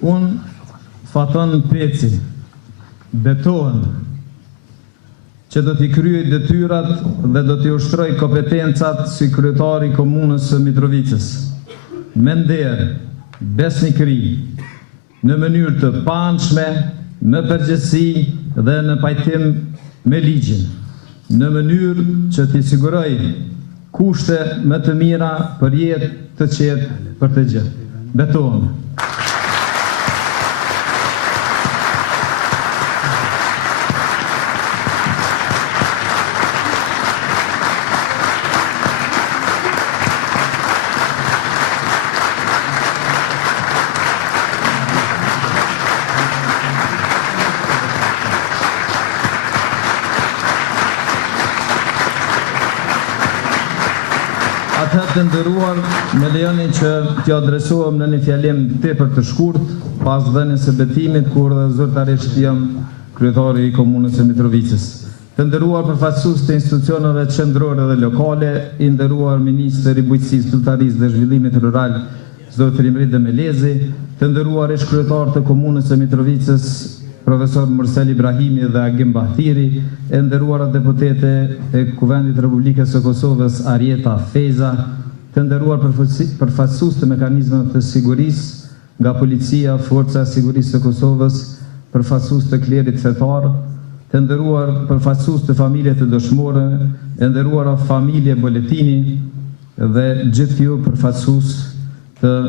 Unë, Faton Peci, betohem që do t'i kryej detyrat dhe do t'i ushtroj kompetencat si kryetari i komunës së Mitrovicës, me nder, besnikëri, në mënyrë të paanshme, me përgjegjësi dhe në pajtim me ligjin, në mënyrë që t'i siguroj kushte më të mira për jetë të qetë për të gjithë. Betohem. Të ndëruar, me lejoni që t'ju adresohem në një fjalim tepër të shkurt, pas dhënies së betimit, kur dhe zyrtarisht jam kryetari i komunës së Mitrovicës. Të ndëruar përfaqësues të institucioneve qendrore dhe lokale, i ndëruar Ministri i Bujqësisë, Zyrtarisë dhe Zhvillimit Rural, Zotëri Imrit Demelezi, të ndëruar ish kryetar të komunës së Mitrovicës, Profesor Mursel Ibrahimi dhe Agim Bahtiri, e ndëruara deputete e Kuvendit Republikës së Kosovës Arieta Feza, të ndëruar përfaqësues të mekanizmave të sigurisë nga policia, Forca e Sigurisë së Kosovës, përfaqësues të klerit fetar, të ndëruar përfaqësues të familje të dëshmorë, e ndëruara familje Boletini dhe gjithë ju përfaqësues të